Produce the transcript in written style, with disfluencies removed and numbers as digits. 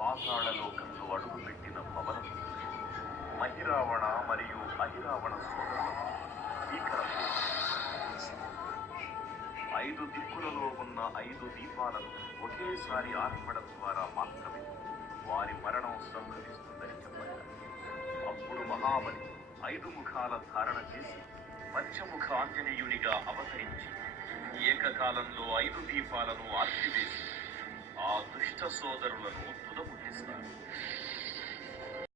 పాతాళలోకంలో అడుగుపెట్టిన పవనపుత్రుడు మహిరావణ మరియు అహిరావణ సోదరులకు భీకరపు 5 దిక్కులలో ఉన్న 5 దీపాలను ఒకేసారి ఆర్పడం ద్వారా మాత్రమే వారి మరణం సంభవిస్తుందని చెప్పారు. అప్పుడు మహాబలి 5 ముఖాల ధారణ చేసి పంచముఖ ఆంజనేయునిగా అవతరించి ఏకకాలంలో 5 దీపాలను ఆర్పివేసి ఆ దుష్ట సోదరులను తుదముట్టిస్తారు.